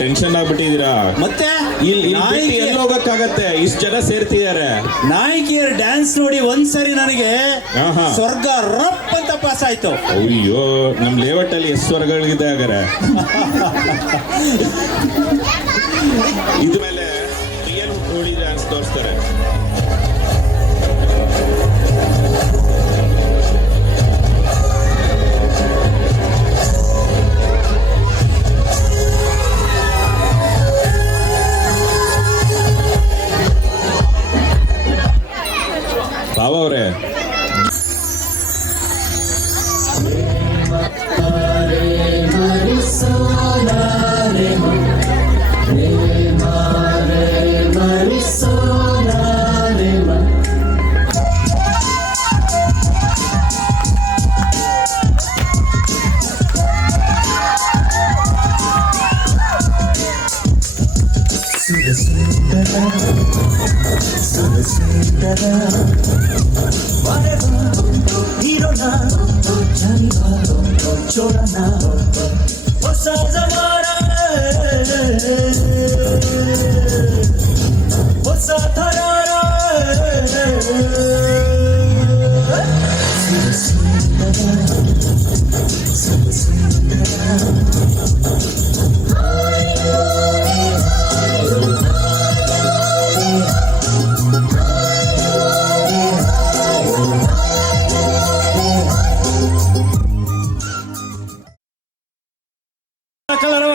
Tension ಆಗ್ಬಿಟ್ಟಿದೀರಾ ಮತ್ತೆ ಇಲ್ಲಿ ಎಲ್ಲಿ ಹೋಗಕ್ಕಾಗತ್ತೆ, ಇಷ್ಟು ಜನ ಸೇರ್ತಿದ್ದಾರೆ. ನಾಯಕಿಯರ ಡ್ಯಾನ್ಸ್ ನೋಡಿ ಒಂದ್ಸರಿ ನನಗೆ ಆಹಾ. ಸ್ವರ್ಗ ರಪ್ ಅಂತ ಪಾಸ್ ಆಯ್ತು. ಅಯ್ಯೋ, ನಮ್ ಲೇಔಟ್ ಅಲ್ಲಿ ಎಷ್ಟು ಸ್ವರ್ಗಗಳಿದೆ ಹಾಗಾರೆ. ಇದ್ಮೇಲೆ ರಿಯಲ್ ನೋಡಿ ಡ್ಯಾನ್ಸ್ ತೋರಿಸ್ತಾರೆ. ಭಾವ ಅವರೇ,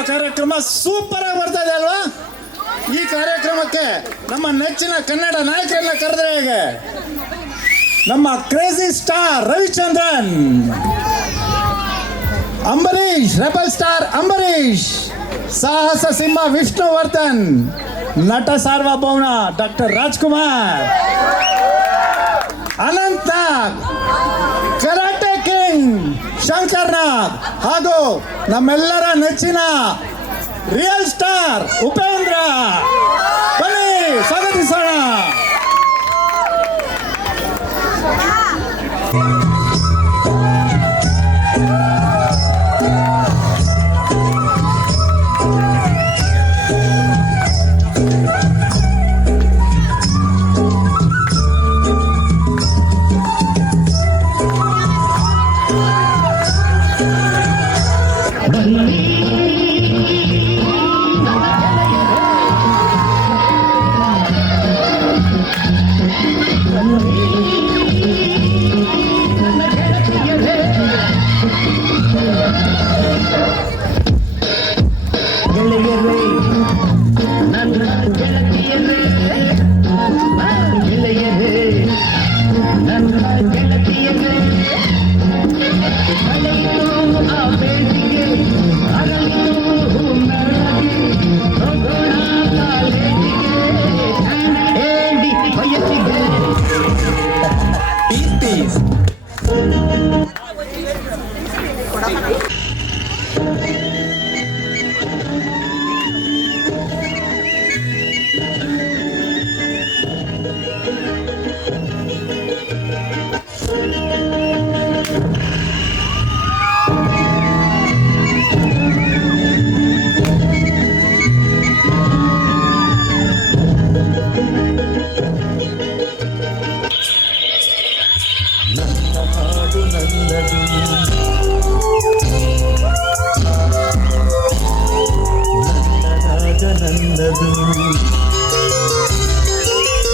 ಕಾರ್ಯಕ್ರಮ ಸೂಪರ್ ಆಗಿ ಬರ್ತಾ ಇದೆ ಅಲ್ವಾ? ಈ ಕಾರ್ಯಕ್ರಮಕ್ಕೆ ನಮ್ಮ ನೆಚ್ಚಿನ ಕನ್ನಡ ನಾಯಕರನ್ನ ಕರೆದ್ರೆ ಹೇಗೆ? ನಮ್ಮ crazy star Ravichandran, Ambareesh rebel star Ambareesh, ಸಾಹಸ ಸಿಂಹ ವಿಷ್ಣುವರ್ಧನ್, ನಟ ಸಾರ್ವಭೌಮ ಡಾಕ್ಟರ್ ರಾಜ್ಕುಮಾರ್, ಅನಂತ್ ನಾಗ್, ಕರಾಟೆ ಕಿಂಗ್ ಶಂಕರ್ ನಾಗ್ ಹಾಗೂ ನಮ್ಮೆಲ್ಲರ ನೆಚ್ಚಿನ ರಿಯಲ್ ಸ್ಟಾರ್ ಉಪೇಂದ್ರ. ಬನ್ನಿ ಸ್ವಾಗತಿಸೋಣ.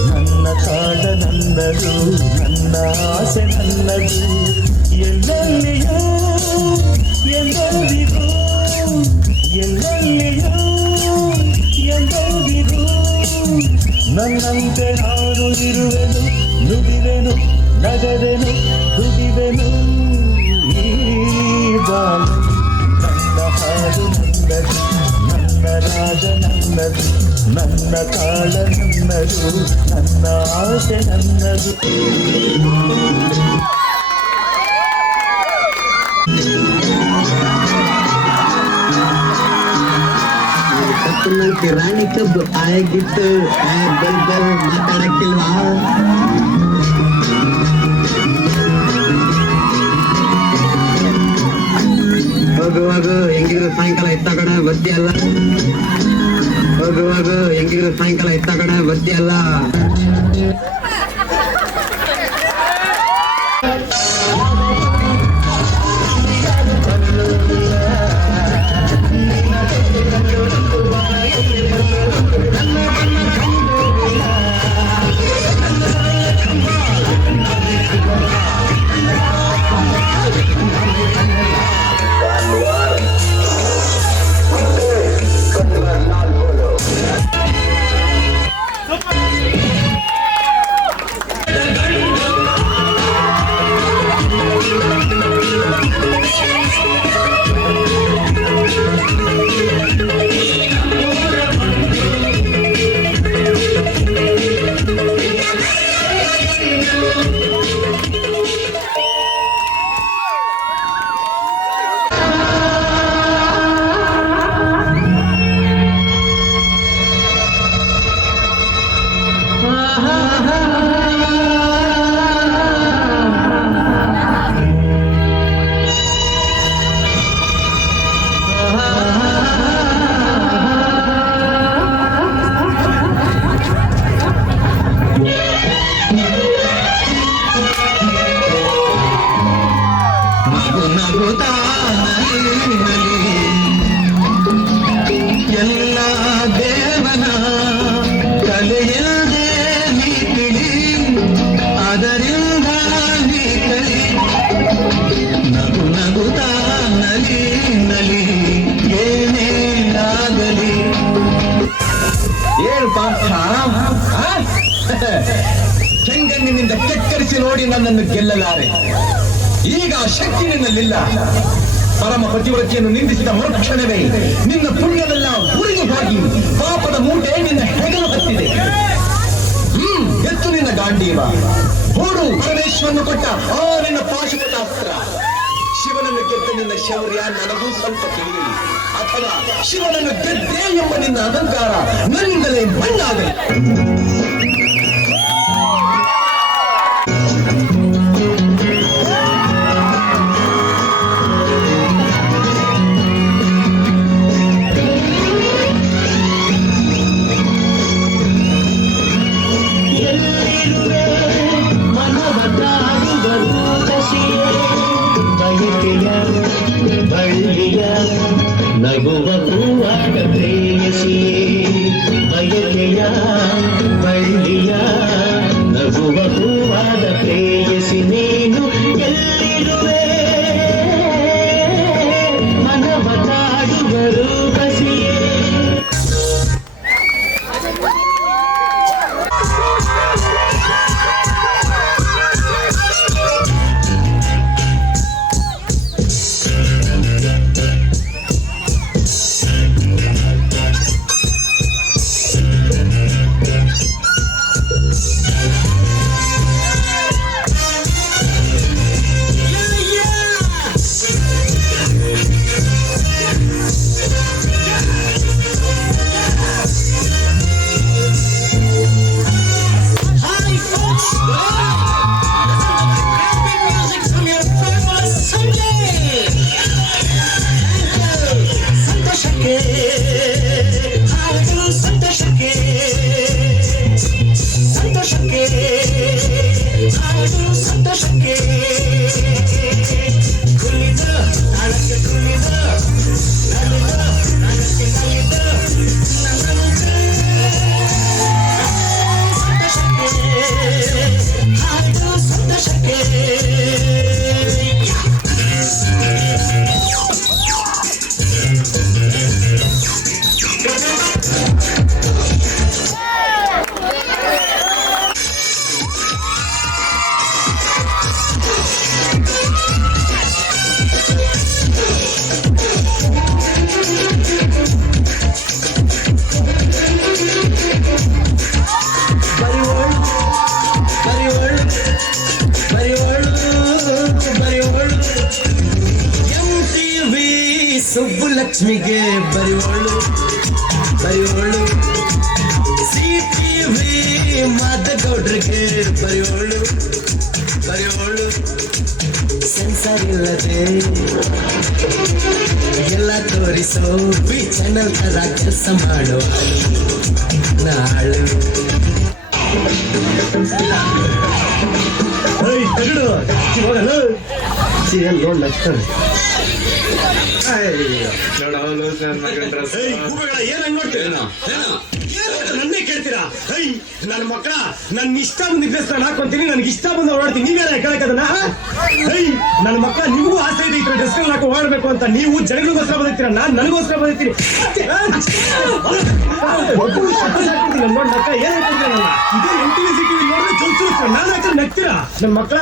ನನ್ನ ಕಾಡ ನನ್ನದು, ನನ್ನ ಆಸೆ ನನ್ನದು, ಎಲ್ಲೆಲ್ಲಿಯೋ ಎಲ್ಲೆಲ್ಲಿಗೂ ಎಲ್ಲೆಲ್ಲಿಯೋ ಎಲ್ಲೆಲ್ಲಿಗೂ ನನ್ನಂತೆ ನಾನು ಇರುವೆನು, ನುಡಿವೆನು, ನಗದೆನು, ದುಡಿವೆನು. ಈ ಬಾಳು ನನ್ನ ಹಾಡು ನನ್ನದು, ನನ್ನ ರಾಜ ನನ್ನದು, ನನ್ನ ಕಾಲ ನನ್ನದು, ನನ್ನ ಆಸೆ ನನ್ನದು. ರಾಣಿ ಕಬ್ಬು ಆಗಿತ್ತು, ಬಲ್ ಬಲ್ ಮಾತಾಡಕ್ಕಿಲ್ವಾ? ಹೋಗುವಾಗ ಹೆಂಗಿದ್ರು ಸಾಯಂಕಾಲ ಇತ್ತ ಕಡೆ ಬರ್ತೀಯಲ್ಲ ಹೋಗುವಾಗ ಹೆಂಗಿದ್ರು ಸಾಯಂಕಾಲ ಇತ್ತ ಕಡೆ ಬರ್ತೀಯಲ್ಲ ಎಲ್ಲ ದೇವನ ಕಲೆಯಲ್ಲದೆ ನೀ ತಿಳಿ ಅದರಿಂದ ನೀ ಕಲಿ ನಗು ನಗುತ್ತಾ ನಲಿ ನಲಿ ಏನೇ ಆಗಲಿ ಏನು ಪಾಠ ಚೆಂಗಣ್ಣಿನಿಂದ ಕೆಕ್ಕರಿಸಿ ನೋಡಿ ನನ್ನನ್ನು ಗೆಲ್ಲಲಾರೆ ಈಗ ಆ ಶಕ್ತಿ ನಿನ್ನಲ್ಲಿಲ್ಲ ಪರಮ ಪತಿವ್ರತಿಯನ್ನು ನಿಂದಿಸಿದ ಮರುಕ್ಷಣವೇ ನಿನ್ನ ಪುಣ್ಯವೆಲ್ಲ ಉರಿದು ಹೋಗಿ ಪಾಪದ ಮೂಟೆ ನಿನ್ನ ಹೆಗಲು ಹತ್ತಿದೆ ಎತ್ತು ನಿನ್ನ ಗಾಂಡೀವ ಹೂಡು ಗಣೇಶ್ವರನ್ನು ಕೊಟ್ಟ ಆ ನಿನ್ನ ಪಾಶುಪತಾಸ್ತ್ರ ಶಿವನನ್ನು ಗೆದ್ದ ನಿನ್ನ ಶೌರ್ಯ ನನಗೂ ಸ್ವಲ್ಪ ತಿಳಿಯಲಿ ಅಥವಾ ಶಿವನನ್ನು ಗೆದ್ದೆ ಎಂಬ ನಿನ್ನ ಅಹಂಕಾರ ನನ್ನಿಂದಲೇ ಮಣ್ಣಾಗಲಿ ನಗುವ ಹೂವಾದ ಪ್ರೇಯಸಿಯೇ ಬಯಕೆಯ ಬಳ್ಳಿಯ ನಗುವ ಹೂವಾದ ಪ್ರೇಯಸಿ ನೀನು ಎಲ್ಲಿರುವೆ ಮನವ ಕಾಡುವ ರೂಪಸಿಯೇ ಸುಬ್ಬುಲಕ್ಷ್ಮಿಗೆ ಬರಿವಳು ಬರಿವಳು ಸಿಟಿವಿ ಮಾದಗೌಡ್ರಿಗೆ ಬರಿವಳು ಬರಿವಳು ಸೆನ್ಸರ್ ಇಲ್ಲದೆ ಸೋಪಿ ಚಾನಲ್ ತರ ಕೆಲಸ ಮಾಡುವ ನಾಳು ನನ್ನೇ ಕೇಳ್ತೀರಾ? ನನ್ನ ಮಕ್ಕಳ ನನ್ ಇಷ್ಟ ಬಂದ ಡ್ರೆಸ್ ನಾನು ಹಾಕೊಂತೀನಿ, ನನ್ಗೆ ಇಷ್ಟ ಬಂದ ಓಡಾಡ್ತೀನಿ. ನೀವೇನ ಕೇಳಕ್ಕದನ್ನ? ನನ್ನ ಮಕ್ಕಳ ನಿಮಗೂ ಆಸೆ ಇದೆ ಈ ತರ ಡ್ರೆಸ್ ಹಾಕಿ ಓಡಾಡ್ಬೇಕು ಅಂತ. ನೀವು ಜನಗಳಿಗೋಸ್ಕರ ಬಂದಿರ್ತೀರಾ, ನಾನ್ ನನಗೋಸ್ಕರ ಬಂದಿರ್ತೀನಿ. ನನ್ನ ಮಕ್ಕಳ ಏನ್ ಹೇಳ್ತಿದ್ದೀರಲ್ಲ, ಇದೇ MTV CTV ನೋಡಿದ್ರೆ ಜೋಲ್ಸಿರ್ತೀರ, ನಾನು ಹಾಕಿ ನಗ್ತೀರಾ ನನ್ನ ಮಕ್ಕಳ?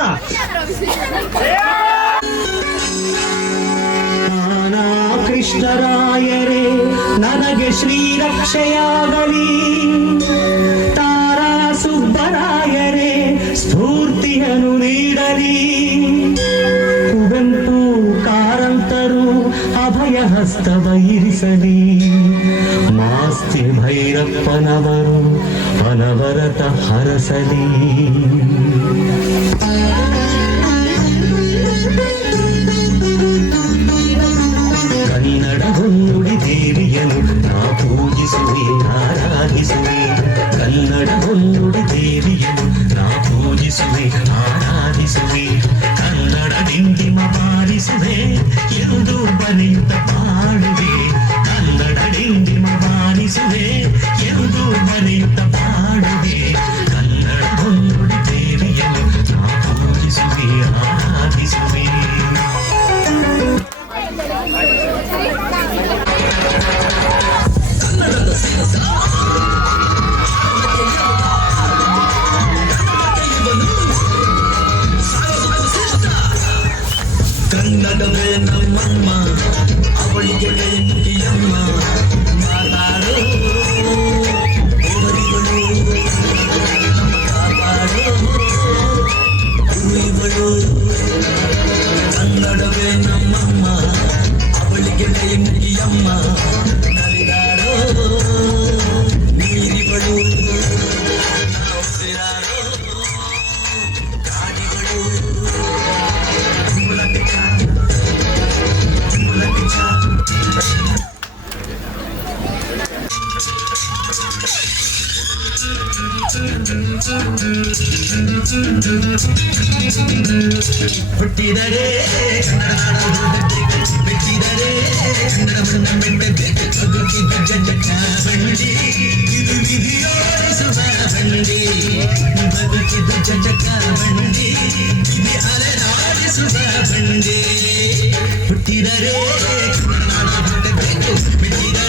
ಕೃಷ್ಣರಾಯರೇ ನನಗೆ ಶ್ರೀರಕ್ಷೆಯಾಗಲಿ, ತಾರಾ ಸುಬ್ಬರಾಯರೇ ಸ್ಫೂರ್ತಿಯನ್ನು ನೀಡಲಿ, ಕುವೆಂಪು ಕಾರಂತರು ಅಭಯ ಹಸ್ತವ ಇರಿಸಲಿ, ಮಾಸ್ತಿ ಭೈರಪ್ಪನವರು ಅನವರತ ಹರಸಲಿ. ಕನ್ನಡ ಹೊನ್ನುಡಿ ದೇವಿಯನ್ನು ನಾ ಪೂಜಿಸುವೆ ಆರಾಧಿಸುವೆ, ಕನ್ನಡ ಹೊನ್ನುಡಿ ದೇವಿಯನ್ನು ನಾ ಪೂಜಿಸುವೆ ಆರಾಧಿಸುವೆ, ಕನ್ನಡ ಡಿಂಡಿಮ ಬಾರಿಸುವೆ ಎಂದು ಬಲಿಯುತ್ತ ಪಾಡುವೆ, ಕನ್ನಡ ಡಿಂಡಿಮ ಬಾರಿಸುವೆ ಎಂದು ಬಲಿಯುತ್ತ ಪಾಡುವೆ, ಕನ್ನಡ ಹೊನ್ನುಡಿ ದೇವಿಯನ್ನು ನಾ ಪೂಜಿಸುವೆ ಆರಾಧಿಸುವೆ. ಕನ್ನಡವೇ ನಮ್ಮಮ್ಮ ಅವಳಿಗೆ ಬೆಂಕಿಯಮ್ಮ, ಮಾತಾಡೋ ಇವರಿಗಳು ನಮ್ಮ ಕಾಪಾಡೋ ಇವಳು. ಕನ್ನಡವೇ ನಮ್ಮಮ್ಮ ಅವಳಿಗೆ ಬೆಂಕಿಯಮ್ಮ, ನಲಿದಾಡೋ ನೀರಿಗಳು ಉಸಿರಾಡೋ ಗಾಡಿಗಳು. ಹುಟ್ಟಿದರೆ ಬಿಟ್ಟಿದರೆ ಬಂಡಿ, ಇದು ವಿಧಿಯೋಡಿಸುವ ಬಂಡಿ, ಬದುಕಿದ ಜಟಕ ಬಂಡಿ, ಇದು ಅಲೆದಾಡಿಸುವ ಬಂಡಿ. ಹುಟ್ಟಿದರೆ ಬಿಟ್ಟಿದರೆ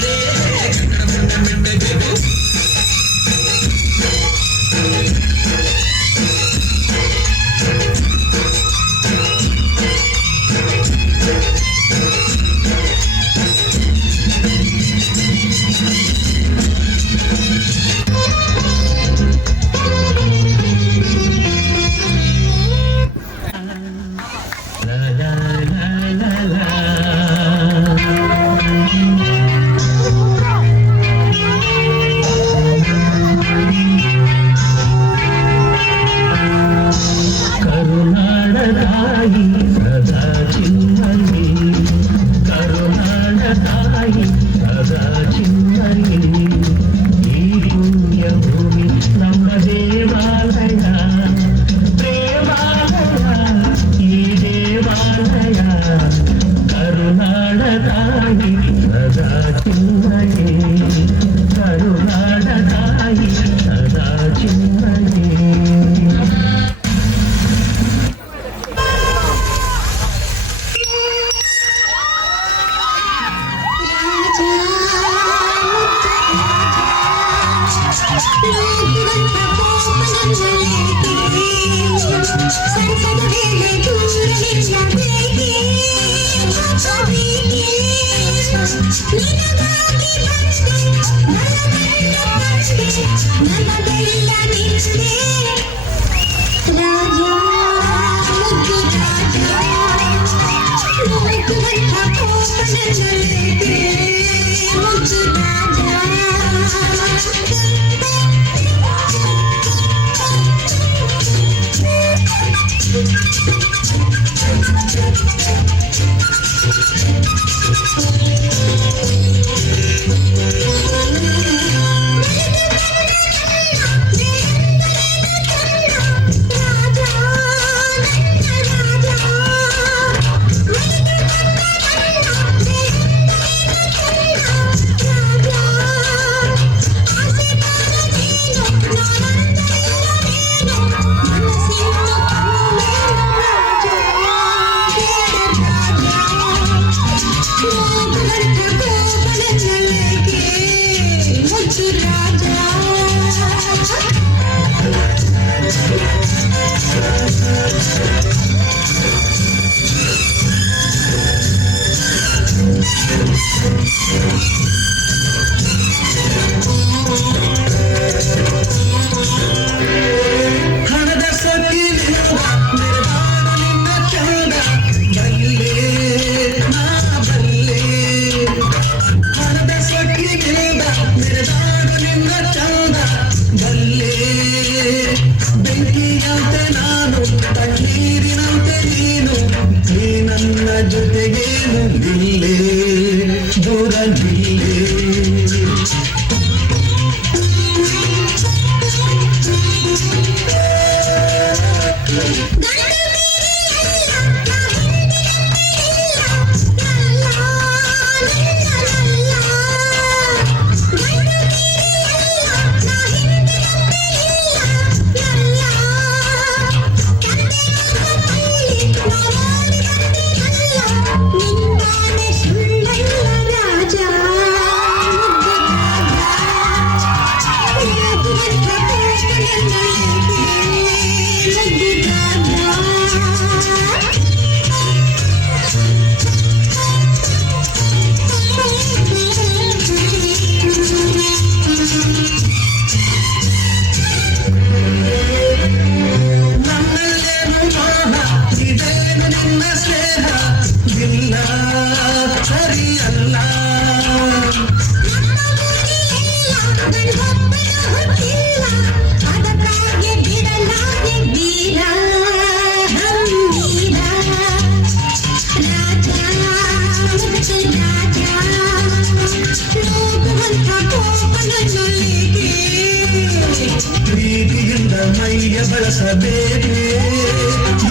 ಬಳಸಬೇಕೆ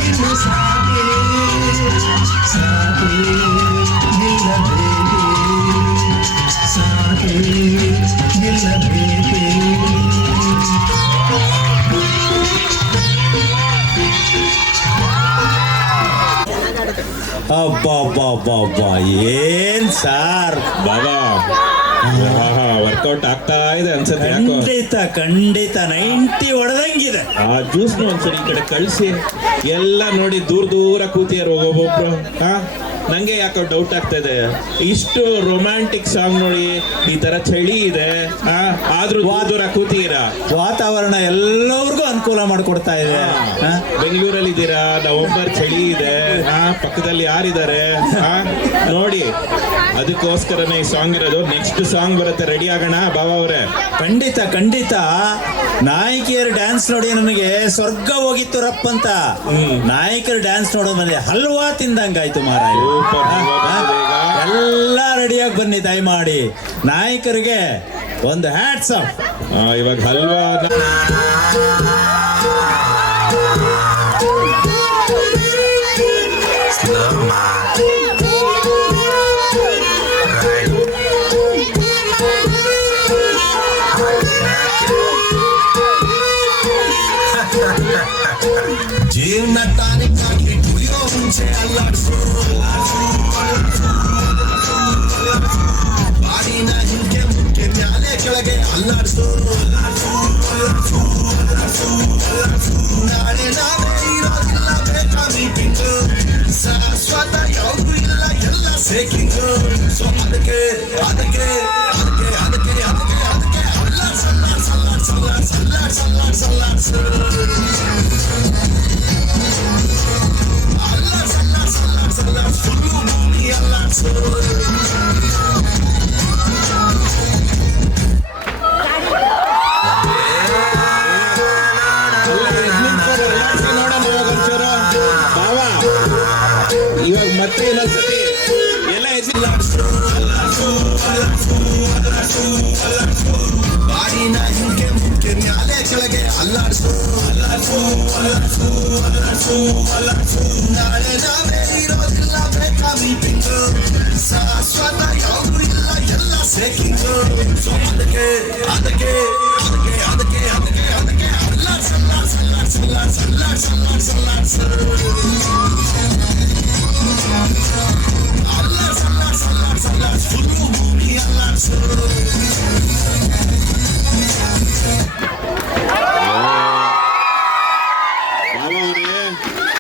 ಇನ್ನು ಸಾಕೆ ಸಾಕೆ ನಿಲ್ಲಬೇಕೆ ಸಾಕೆ ನಿಲ್ಲಬೇಕೆ ಅಬ್ಬಬ್ಬಬ್ಬಬ್ಬ ಏನ್ ಸಾರ್ ಬಾಬಾ ವರ್ಕೌಟ್ ಆಗ್ತಾ ಇದೆ ಅನ್ಸುತ್ತೆ ಯಾಕೋ ಖಂಡಿತ 90 ಹೊಡೆದಂಗಿದೆ. ಆ ಜ್ಯೂಸ್ನ ಒಂದ್ಸರಿ ಈ ಕಡೆ ಕಳಿಸಿ ಎಲ್ಲ ನೋಡಿ ದೂರ ಕೂತಿಯಾರ ಒಬ್ಬೊಬ್ರು. ನಂಗೆ ಯಾಕೋ ಡೌಟ್ ಆಗ್ತಾ ಇದೆ, ಇಷ್ಟು ರೊಮ್ಯಾಂಟಿಕ್ ಸಾಂಗ್ ನೋಡಿ ಈ ತರ ಚಳಿ ಇದೆ ಆದ್ರೂ ದೂರ ಕೂತೀರಾ. ವಾತಾವರಣ ಎಲ್ಲರಿಗೂ ಅನುಕೂಲ ಮಾಡಿಕೊಡ್ತಾ ಇದೆ. ಬೆಂಗಳೂರಲ್ಲಿ ಇದ್ದೀರಾ, ನವೆಂಬರ್ ಚಳಿ ಇದೆ, ಪಕ್ಕದಲ್ಲಿ ಯಾರಿದ್ದಾರೆ ನೋಡಿ. ಅದಕ್ಕೋಸ್ಕರನೇ ಈ ಸಾಂಗ್ ಇರೋದು. ನೆಕ್ಸ್ಟ್ ಸಾಂಗ್ ಬರುತ್ತೆ, ರೆಡಿ ಆಗೋಣ ಬಾಬಾ ಅವರೇ. ಖಂಡಿತ ನಾಯಕಿಯರ ಡ್ಯಾನ್ಸ್ ನೋಡಿ ನನಗೆ ಸ್ವರ್ಗ ಹೋಗಿತ್ತು ರಪ್ಪ ಅಂತ. ನಾಯಕರ ಡ್ಯಾನ್ಸ್ ನೋಡೋದ್ ಮೇಲೆ ಹಲ್ವಾ ತಿಂದಂಗಾಯ್ತು ಮಾರಾಯ. ಎಲ್ಲ ರೆಡಿಯಾಗಿ ಬನ್ನಿ ದಯಮಾಡಿ. ನಾಯಕರಿಗೆ ಒಂದು ಹ್ಯಾಟ್ಸ್ ಆಫ್. ಇವಾಗ ಹಲ್ವಾ ಜೀವನ ಟಾನಿಕ್ಕಾಗಿ ಕುಡಿಯೋ ಮುಂಚೆ ಅಲ್ಲಾಡ್ಸೋ ಬಾಡಿನ ಹಿಂದೆ ಮುಂದೆ ಮ್ಯಾಲೆ ಕೆಳಗೆ ಅಲ್ಲಾಡ್ಸೋ ನಾಳೆ ನಾವೇ ಇರೋದಿಲ್ಲ ಬೇಕಾ ಮೀಟಿಂಗ್ ಶಾಶ್ವತ ಯಾವ್ದು ಇಲ್ಲ ಎಲ್ಲ ಸೇಕಿಂಗ್ ಸೊ ಅದಕ್ಕೆ ಅದಕ್ಕೆ ಅದಕ್ಕೆ ಅದಕ್ಕೆ ಅದಕ್ಕೆ ಅದಕ್ಕೆ ಅಲ್ಲಾಡ್ ಸಲ್ಲಾಡ್ ಸಲ್ಲಾಡ್ ಸಲ್ಲಾಡ್ ಸಲ್ಲಾಡ್ ಸಲ್ಲಾಡ್ ಸಲ್ಲಾಡ್ ಅಲ್ಲಾಡ್ ಸಲ್ಲಾಡ್ ಸಲ್ಲಾಡ್ ಸಲ್ಲಾಡ್ ಫುಲ್ಲು ಭೂಮಿ ಅಲ್ಲಾಡ್ಸೋ ಇವಾಗ ಮತ್ತೆ ಇನ್ನೊಂದ್ಸತಿ ಎಲ್ಲ ಬಾಡಿನ ಹಿಂಗೆ ಮುಂದೆ ಮ್ಯಾಲೆ ಕೆಳಗೆ ಅಲ್ಲಾಡ್ಸೋ ನಾಳೆ ನಾವೇ ಇರೋದಿಲ್ಲ ಬೇಕಾ ಮೀಟಿಂಗ್ ಶಾಶ್ವತ ಯಾವ್ದು ಇಲ್ಲ ಎಲ್ಲ ಸೇಕಿಂಗ್ ಸೊ ಅದಕ್ಕೆ ಅದಕ್ಕೆ ಅದಕ್ಕೆ ಅದಕ್ಕೆ ಅದಕ್ಕೆ ಅದಕ್ಕೆ ಅಲ್ಲಾಡ್ ಸಲ್ಲಾಡ್ ಸಲ್ಲಾಡ್ ಸಲ್ಲಾಡ್ ಸಲ್ಲಾಡ್ ಸಲ್ಲಾಡ್ ಸಲ್ಲಾಡ್